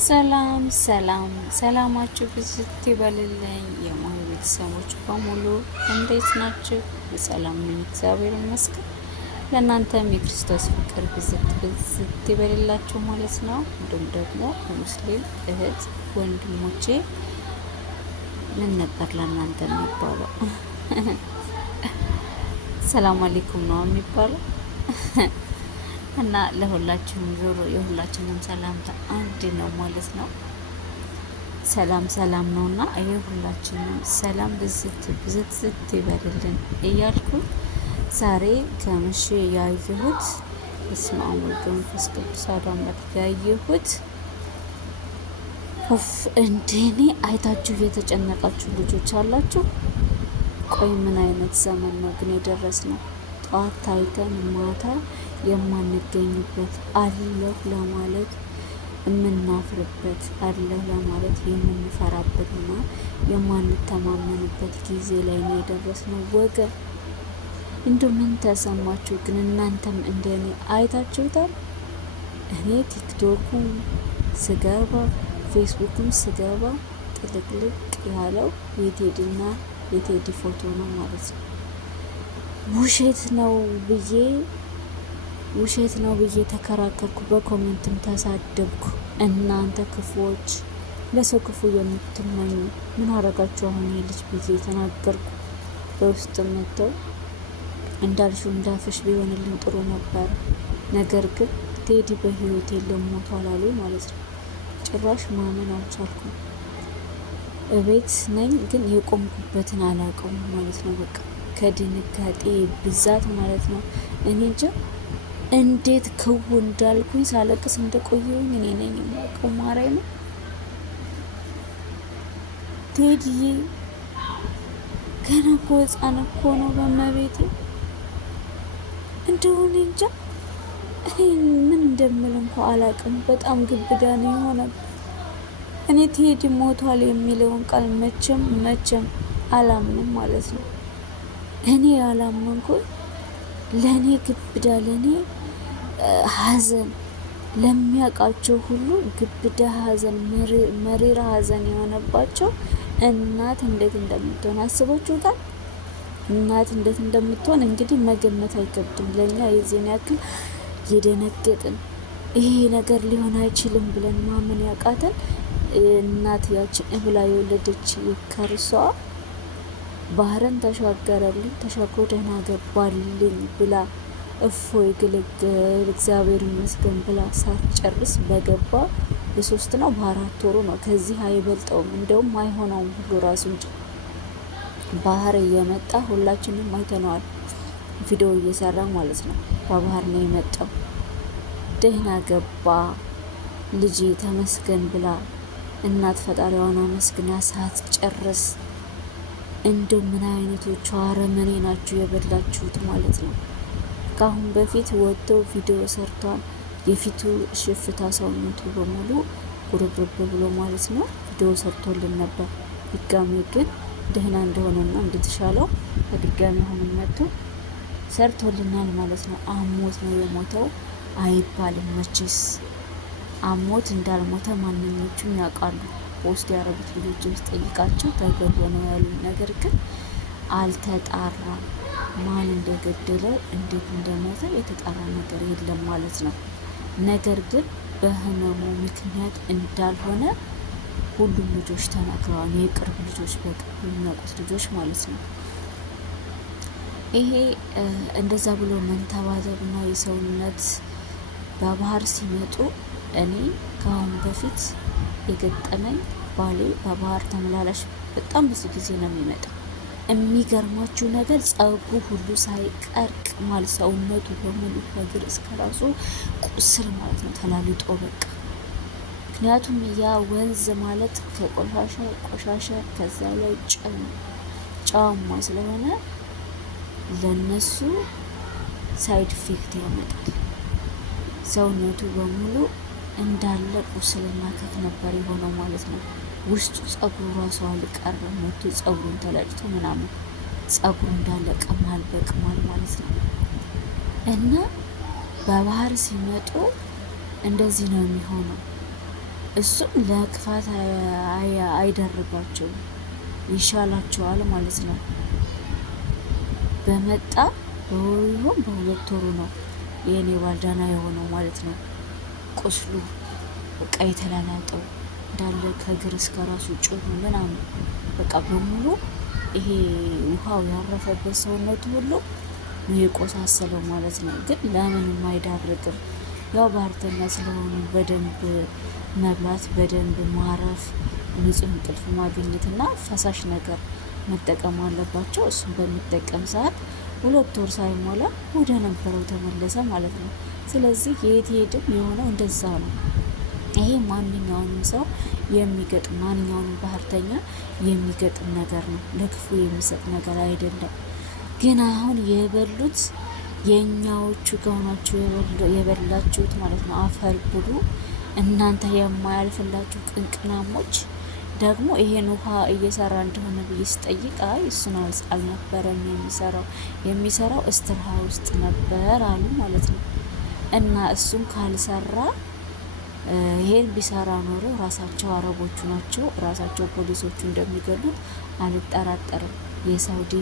ሰላም ሰላም ሰላማችሁ ብዝት ይበልልኝ። የማሁ ቤተሰቦች በሙሉ እንዴት ናችሁ? በሰላም ነኝ፣ እግዚአብሔር ይመስገን። ለእናንተም የክርስቶስ ፍቅር ብዝት ይበልላችሁ ማለት ነው። እንዲሁም ደግሞ ሙስሊም እህት ወንድሞቼ ምን ነበር ለእናንተ የሚባለው? ሰላም አለይኩም ነው የሚባለው። እና ለሁላችንም ዞሮ የሁላችንም ሰላምታ አንድ ነው ማለት ነው። ሰላም ሰላም ነውና የሁላችንም ሰላም ብዝት ይበልልን እያልኩ ዛሬ ከምሽ ያየሁት በስመ አብ ወወልድ ወመንፈስ ቅዱስ አሐዱ አምላክ ያየሁት እንደኔ አይታችሁ የተጨነቃችሁ ልጆች አላችሁ። ቆይ ምን አይነት ዘመን ነው ግን የደረስነው? ጠዋት ታይተን ማታ የማንገኝበት አለሁ ለማለት የምናፍርበት አለሁ ለማለት የምንፈራበትና የማንተማመንበት ጊዜ ላይ ነው የደረስነው ወገን። እንደው ምን ተሰማችሁ ግን? እናንተም እንደኔ አይታችሁታል? እኔ ቲክቶኩም ስገባ ፌስቡክም ስገባ ጥልቅልቅ ያለው የቴዲና የቴዲ ፎቶ ነው ማለት ነው። ውሸት ነው ብዬ ተከራከርኩ፣ በኮሜንትም ተሳደብኩ። እናንተ ክፉዎች፣ ለሰው ክፉ የምትመኙ ምን አረጋችሁ አሁን የልጅ ብዬ ተናገርኩ። በውስጥ መጥተው እንዳልሽው እንዳፍሽ ቢሆንልን ጥሩ ነበር፣ ነገር ግን ቴዲ በህይወት የለም ሞቷል አሉ ማለት ነው። ጭራሽ ማመን አልቻልኩም። እቤት ነኝ ግን የቆምኩበትን አላውቀውም ማለት ነው። በቃ ከድንጋጤ ብዛት ማለት ነው። እኔ እንጃ እንዴት ክው እንዳልኩኝ ሳለቅስ እንደቆየሁኝ እኔ ነኝ የማውቀው። ማርያም ቴዲዬ ገና እኮ ሕፃን እኮ ነው። በመቤቴ እንደሆነ እንጃ ምን እንደምል እንኳ አላውቅም። በጣም ግብዳ ነው የሆነ። እኔ ቴዲ ሞቷል የሚለውን ቃል መቼም አላምንም ማለት ነው። እኔ ያላመንኩኝ ለእኔ ግብዳ፣ ለእኔ ሀዘን፣ ለሚያውቃቸው ሁሉ ግብዳ ሀዘን፣ መሪር ሀዘን የሆነባቸው እናት እንዴት እንደምትሆን አስባችሁታል? እናት እንዴት እንደምትሆን እንግዲህ መገመት አይከብድም። ለእኛ የዚህን ያክል የደነገጥን ይሄ ነገር ሊሆን አይችልም ብለን ማመን ያቃተን እናት ያችን እብላ የወለደች ከርሷ ባህርን ተሻገረልኝ ተሻግሮ ደህና ገባልኝ ብላ እፎይ ግልግል እግዚአብሔር ይመስገን ብላ ሳትጨርስ በገባ በ3 ነው በ4 ወሩ ነው። ከዚህ አይበልጠውም፣ እንደውም አይሆነውም ሁሉ ራሱ እንጂ ባህር እየመጣ ሁላችንም አይተነዋል። ቪዲዮ እየሰራ ማለት ነው። በባህር ነው የመጣው። ደህና ገባ ልጄ ተመስገን ብላ እናት ፈጣሪዋን አመስግና ሳትጨርስ እንደው ምን አይነቶቹ አረመኔ ናችሁ የበላችሁት ማለት ነው። ከአሁን በፊት ወጥተው ቪዲዮ ሰርቷል። የፊቱ ሽፍታ ሰውነቱ በሙሉ ጉርብርብ ብሎ ማለት ነው ቪዲዮ ሰርቶልን ነበር። ድጋሚ ግን ደህና እንደሆነና እንድትሻለው በድጋሚ አሁን መጥቶ ሰርቶልናል ማለት ነው። አሞት ነው የሞተው አይባልም መቼስ። አሞት እንዳልሞተ ማንኞቹም ያውቃሉ። ፖስት ያደረጉት ልጆችን ስጠይቃቸው ተገሎ ነው ያሉ። ነገር ግን አልተጣራም። ማን እንደገደለው እንዴት እንደሞተ የተጣራ ነገር የለም ማለት ነው። ነገር ግን በህመሙ ምክንያት እንዳልሆነ ሁሉም ልጆች ተናግረዋል። የቅርብ ልጆች፣ በቅርብ የሚያውቁት ልጆች ማለት ነው። ይሄ እንደዛ ብሎ መንተባተብና የሰውነት በባህር ሲመጡ እኔ ከአሁን በፊት የገጠመኝ ባሌ በባህር ተመላላሽ በጣም ብዙ ጊዜ ነው የሚመጣው። የሚገርማችሁ ነገር ጸጉሩ ሁሉ ሳይቀርቅ ማለት ሰውነቱ በሙሉ ከእግር እስከ ራሱ ቁስል ማለት ነው ተላልጦ በቃ። ምክንያቱም ያ ወንዝ ማለት ቆሻሻ ከዛ ላይ ጨዋማ ስለሆነ ለነሱ ሳይድ ኢፌክት ያመጣል። ሰውነቱ በሙሉ እንዳለ ቁስልና ከክ ነበር የሆነው ማለት ነው። ውስጡ ጸጉሩ ራሱ አልቀረም። መቶ ጸጉሩን ተላጭቶ ምናምን ጸጉሩ እንዳለ ቅማል በቅማል ማለት ነው። እና በባህር ሲመጡ እንደዚህ ነው የሚሆነው። እሱም ለክፋት አይደርባቸውም፣ ይሻላቸዋል ማለት ነው። በመጣ በወሩ ይሆን በሁለት ወሩ ነው የኔ ባልዳና የሆነው ማለት ነው። ቁስሉ በቃ የተላላጠው እንዳለ ከእግር እስከ ራሱ ጭኑ ምናምን በቃ በሙሉ ይሄ ውሃው ያረፈበት ሰውነቱ ሁሉ የቆሳሰለው ማለት ነው። ግን ለምንም አይዳርግም። ያው ባህርተኛ ስለሆኑ በደንብ መብላት፣ በደንብ ማረፍ፣ ንጹህ እንቅልፍ ማግኘትና ፈሳሽ ነገር መጠቀም አለባቸው። እሱም በሚጠቀም ሰዓት 2 ወር ሳይሞላ ወደ ነበረው ተመለሰ ማለት ነው። ስለዚህ የት ሄድም የሆነው እንደዛ ነው። ይሄ ማንኛውንም ሰው የሚገጥም ማንኛውንም ባህርተኛ የሚገጥም ነገር ነው። ለክፉ የሚሰጥ ነገር አይደለም። ግን አሁን የበሉት የኛዎቹ ከሆናችሁ የበላችሁት ማለት ነው። አፈር ብሉ እናንተ የማያልፍላችሁ ቅንቅናሞች። ደግሞ ይሄን ውሃ እየሰራ እንደሆነ ብዬ ስጠይቅ አይ እሱን አልነበረም የሚሰራው እስትርሃ ውስጥ ነበር አሉ ማለት ነው። እና እሱም ካልሰራ ይሄን ቢሰራ ኖሮ ራሳቸው አረቦቹ ናቸው ራሳቸው ፖሊሶቹ እንደሚገሉት አልጠራጠርም። የሳውዲ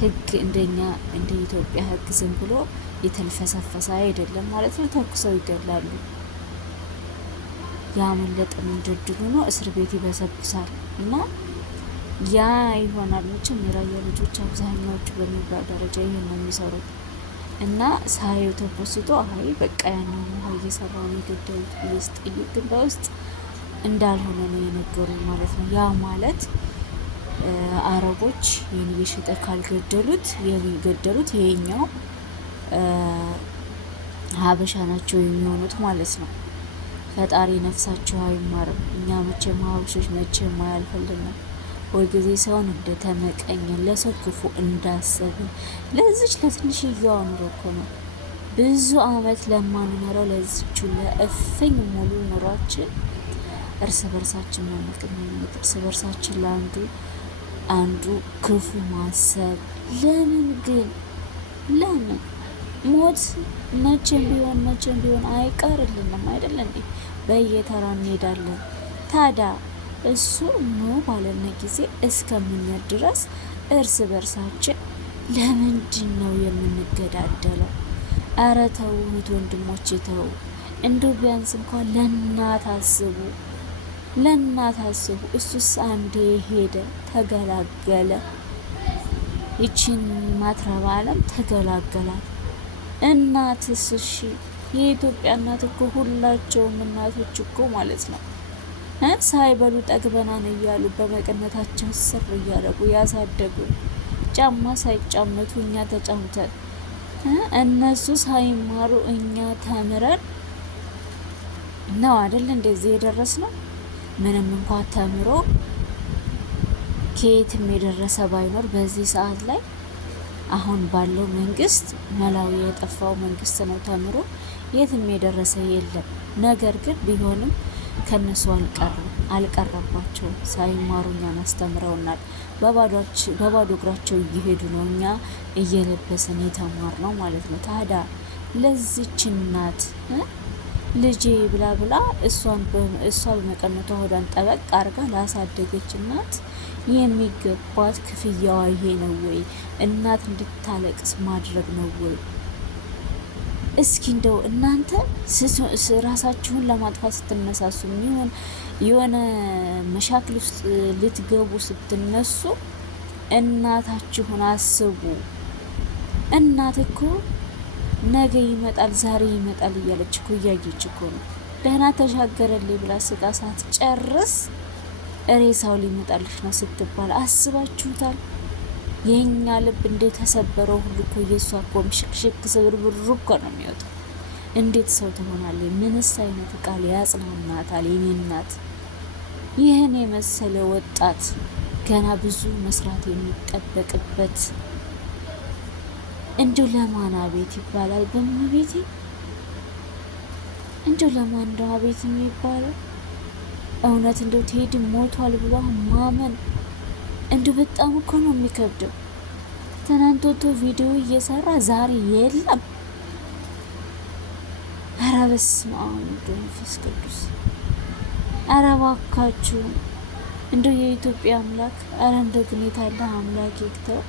ህግ እንደኛ እንደ ኢትዮጵያ ህግ ዝም ብሎ የተልፈሰፈሰ አይደለም ማለት ነው። ተኩሰው ይገላሉ። ያመለጠን እንደድሉ ነው እስር ቤት ይበሰብሳል። እና ያ ይሆናል መቼም የራያ ልጆች አብዛኛዎቹ በሚባል ደረጃ ይሄን ነው የሚሰሩት። እና ሳየው ተፖስቶ አይ በቃ ያንን ውሃ እየሰራ ነው የገደሉት ብዬ ስጠይቅ ግን በውስጥ እንዳልሆነ ነው የነገሩኝ ማለት ነው። ያ ማለት አረቦች ይህን እየሸጠ ካልገደሉት የሚገደሉት ይሄኛው ሀበሻ ናቸው የሚሆኑት ማለት ነው። ፈጣሪ ነፍሳቸው አይማርም። እኛ መቼም ሀበሾች መቼም አያልፈልንም። ሁልጊዜ ሰውን እንደተመቀኘን ለሰው ክፉ እንዳሰብን ለዚች ለትንሽዬዋ ኑሮ እኮ ነው ብዙ አመት ለማንኖረው ለዚቹ ለእፍኝ ሙሉ ኑሯችን እርስ በርሳችን መመቀኘት፣ እርስ በርሳችን አንዱ ክፉ ማሰብ። ለምን ግን ለምን ሞት መቼም ቢሆን አይቀርልንም አይደል እንዴ? በየተራ እንሄዳለን። ታዲያ እሱ ኖ ባለነ ጊዜ እስከምንሄድ ድረስ እርስ በርሳችን ለምንድን ነው የምንገዳደለው? አረ ተው እህት ወንድሞቼ ተው። እንደው ቢያንስ እንኳን ለእናት አስቡ። እሱስ አንዴ ሄደ ተገላገለ። ይቺን ማትረባ አለም ተገላገላት። እናትስ እሺ የኢትዮጵያ እናት እኮ ሁላቸውም እናቶች እኮ ማለት ነው ሳይበሉ ጠግበናን እያሉ በመቀነታቸው ስር እያደረጉ ያሳደጉ ጫማ ሳይጫመቱ እኛ ተጫምተን እነሱ ሳይማሩ እኛ ተምረን ነው አይደል እንደዚህ የደረስ ነው። ምንም እንኳን ተምሮ ከየትም የደረሰ ባይኖር በዚህ ሰዓት ላይ አሁን ባለው መንግስት መላው የጠፋው መንግስት ነው። ተምሮ የትም የደረሰ የለም። ነገር ግን ቢሆንም ከነሱ አልቀረባቸውም። ሳይማሩ እኛን አስተምረውናል። በባዶ እግራቸው እየሄዱ ነው እኛ እየለበስን የተማር ነው ማለት ነው። ታዲያ ለዚች እናት ልጄ ብላ እሷ በመቀነቷ ሆዷን ጠበቅ አርጋ ላሳደገች እናት የሚገባት ክፍያዋ ይሄ ነው ወይ? እናት እንድታለቅስ ማድረግ ነው ወይ? እስኪ እንደው እናንተ ራሳችሁን ለማጥፋት ስትነሳሱ የሆነ መሻክል ውስጥ ልትገቡ ስትነሱ እናታችሁን አስቡ። እናት እኮ ነገ ይመጣል ዛሬ ይመጣል እያለች እኮ እያየች እኮ ነው። ደህና ተሻገረልኝ ብላ ስቃ ሳትጨርስ ሬሳው ሊመጣልሽ ነው ስትባል አስባችሁታል? የኛ ልብ እንዴት ተሰበረው ሁሉ እኮ የሷ እኮ ሽክሽክ ስብርብር እኮ ነው የሚወጣው። እንዴት ሰው ትሆናለች? ምንስ አይነት ቃል ያጽናናታል? የኔ እናት ይህን የመሰለ ወጣት ገና ብዙ መስራት የሚጠበቅበት እንዲሁ ለማን አቤት ይባላል? በመቤቴ እንዲሁ ለማን እንደው አቤት የሚባለው? እውነት እንደው ቴዲ ሞቷል ብሎ ማመን እንደው በጣም እኮ ነው የሚከብደው። ትናንት ወጥቶ ቪዲዮ እየሰራ ዛሬ የለም። ኧረ በስመ አብ ወወልድ ወመንፈስ ቅዱስ። ኧረ እባካችሁ እንደው የኢትዮጵያ አምላክ ኧረ እንደው ግን የታለ አምላክ ይክተው።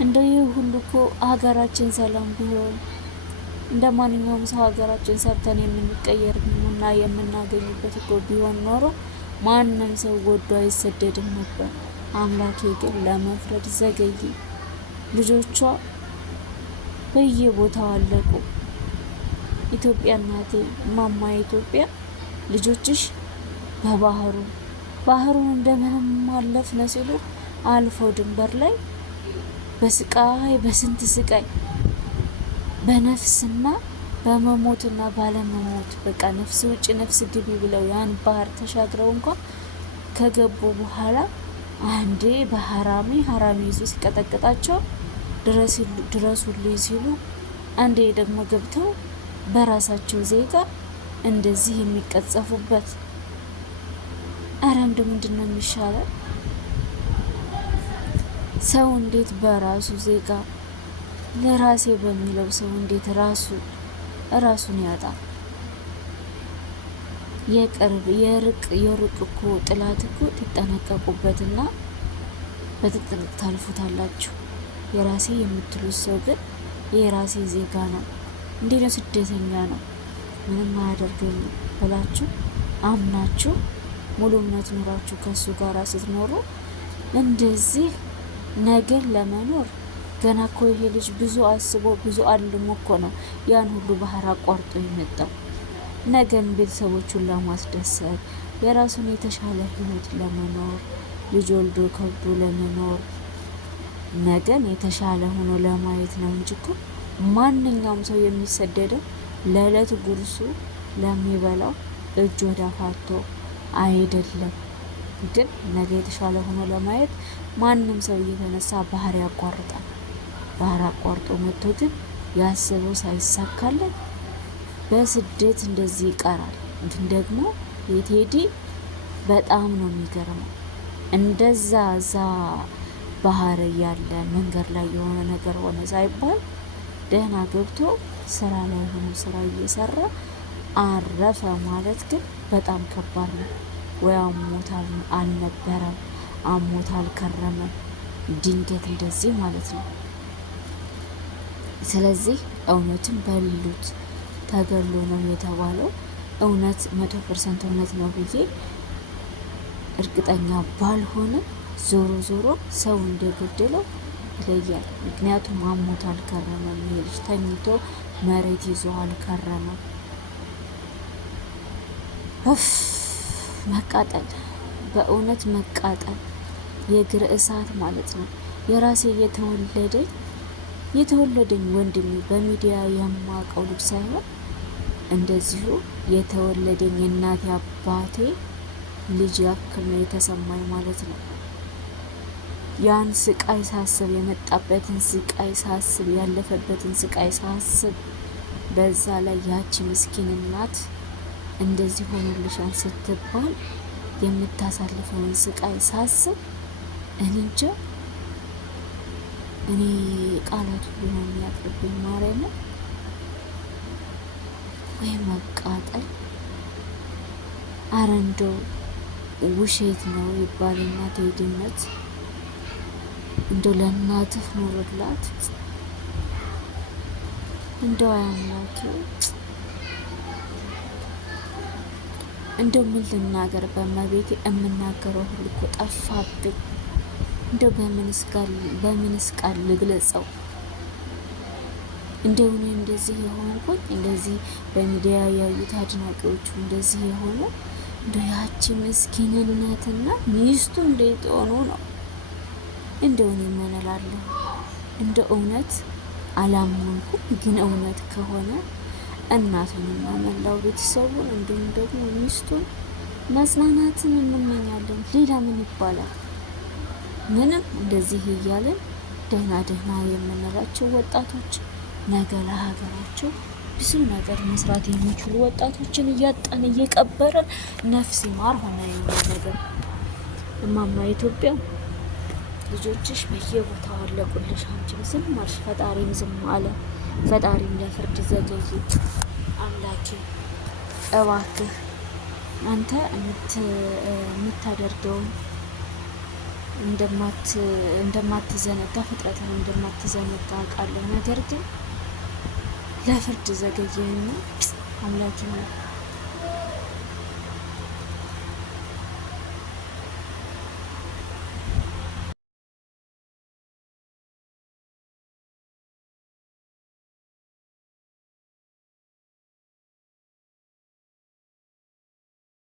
እንደው ይህ ሁሉ እኮ ሀገራችን ሰላም ቢሆን እንደ ማንኛውም ሰው ሀገራችን ሰርተን የምንቀየር እና የምናገኝበት እኮ ቢሆን ኖሮ ማንም ሰው ወዶ አይሰደድም ነበር። አምላኬ ግን ለመፍረድ ዘገየ። ልጆቿ በየቦታው አለቁ። ኢትዮጵያ እናቴ ማማ ኢትዮጵያ ልጆችሽ ባህሩን እንደምንም አለፍነ ሲሉ አልፎ ድንበር ላይ በስንት ስቃይ በነፍስና በመሞትና ባለመሞት በቃ ነፍስ ውጭ ነፍስ ግቢ ብለው ያን ባህር ተሻግረው እንኳን ከገቡ በኋላ አንዴ በሐራሚ ይዞ ሲቀጠቅጣቸው ድረሱልኝ ሲሉ አንዴ ደግሞ ገብተው በራሳቸው ዜጋ እንደዚህ የሚቀጸፉበት። አረ ምንድን ነው የሚሻለው? ሰው እንዴት በራሱ ዜጋ ለራሴ በሚለው ሰው እንዴት ራሱን ያጣል? የሩቅ እኮ ጥላት እኮ ትጠነቀቁበትና በጥቅጥቅ ታልፉታላችሁ። የራሴ የምትሉት ሰው ግን የራሴ ዜጋ ነው፣ እንዴት ነው ስደተኛ ነው፣ ምንም አያደርገኝ ብላችሁ አምናችሁ ሙሉ እምነት ኑራችሁ ከሱ ጋር ስትኖሩ እንደዚህ ነገር ለመኖር ገና እኮ ይሄ ልጅ ብዙ አስቦ ብዙ አልሞ እኮ ነው ያን ሁሉ ባህር አቋርጦ የመጣው። ነገን ቤተሰቦቹን ለማስደሰት የራሱን የተሻለ ህይወት ለመኖር ልጅ ወልዶ ከብዶ ለመኖር ነገን የተሻለ ሆኖ ለማየት ነው እንጂ እኮ ማንኛውም ሰው የሚሰደደው ለዕለት ጉርሱ ለሚበላው እጅ ወደ አፋቶ አይደለም። ግን ነገ የተሻለ ሆኖ ለማየት ማንም ሰው እየተነሳ ባህር ያቋርጣል። ባህር አቋርጦ መጥቶ ግን ያስበው ሳይሳካለት በስደት እንደዚህ ይቀራል። ግን ደግሞ የቴዲ በጣም ነው የሚገርመው። እንደዛ እዛ ባህር ያለ መንገድ ላይ የሆነ ነገር ሆነ ሳይባል ደህና ገብቶ ስራ ላይ ሆኖ ስራ እየሰራ አረፈ ማለት ግን በጣም ከባድ ነው። ወይ አሞታል አልነበረም፣ አሞት አልከረመም፣ ድንገት እንደዚህ ማለት ነው። ስለዚህ እውነትን በሉት ተገሎ ነው የተባለው። እውነት 100% እውነት ነው ብዬ እርግጠኛ ባልሆነ ዞሮ ሰው እንደገደለው ይለያል። ምክንያቱም አሞት አልከረመም። ይሄ ልጅ ተኝቶ መሬት ይዞ አልከረመም። መቃጠል፣ በእውነት መቃጠል፣ የእግር እሳት ማለት ነው። የራሴ የተወለደኝ ወንድሜ በሚዲያ የማውቀው ልጅ ሳይሆን እንደዚሁ የተወለደኝ እናቴ አባቴ ልጅ ያክል ነው የተሰማኝ ማለት ነው። ያን ስቃይ ሳስብ፣ የመጣበትን ስቃይ ሳስብ፣ ያለፈበትን ስቃይ ሳስብ፣ በዛ ላይ ያቺ ምስኪን እናት እንደዚህ ሆኖልሻል ስትባል የምታሳልፈውን ስቃይ ሳስብ እንጃ እኔ ቃላት ሁሉ ነው የሚያጥርብኝ። ማርያም ወይ መቃጠል። አረ እንደው ውሸት ነው ይባልና ቴዲነት እንደው ለእናትህ ኑርላት። እንደው አያምላኬ እንደው ምን ልናገር? በመቤቴ የምናገረው ሁሉ እኮ ጠፋብኝ። እንደው በምንስ ቃል ልግለጸው? እንደው እኔ እንደዚህ የሆንኩኝ እንደዚህ በሚዲያ ያዩት አድናቂዎቹ እንደዚህ የሆኑ እንደው ያቺ ምስኪንነትና ሚስቱ እንዴት ሆኖ ነው? እንደው እኔ ምን እላለሁ? እንደ እውነት አላመንኩም፣ ግን እውነት ከሆነ እናቱንና መላው ቤተሰቡን እንዲሁም ደግሞ ሚስቱን መጽናናትን እንመኛለን። ሌላ ምን ይባላል? ምንም እንደዚህ እያለን ደህና የምንላቸው ወጣቶች ነገ ለሀገራቸው ብዙ ነገር መስራት የሚችሉ ወጣቶችን እያጣን እየቀበረን ነፍስ ይማር ሆነ ነገር። እማማ ኢትዮጵያ ልጆችሽ በየቦታው አለቁልሽ፣ አንቺም ዝም አልሽ፣ ፈጣሪም ዝም አለ። ፈጣሪም ለፍርድ ዘገየ። አምላኬ እባክህ አንተ የምታደርገውን እንደማትዘነጋ ፍጥረትን እንደማትዘነጋ አውቃለሁ። ነገር ግን ለፍርድ ዘገየህና አምላኪ ነው።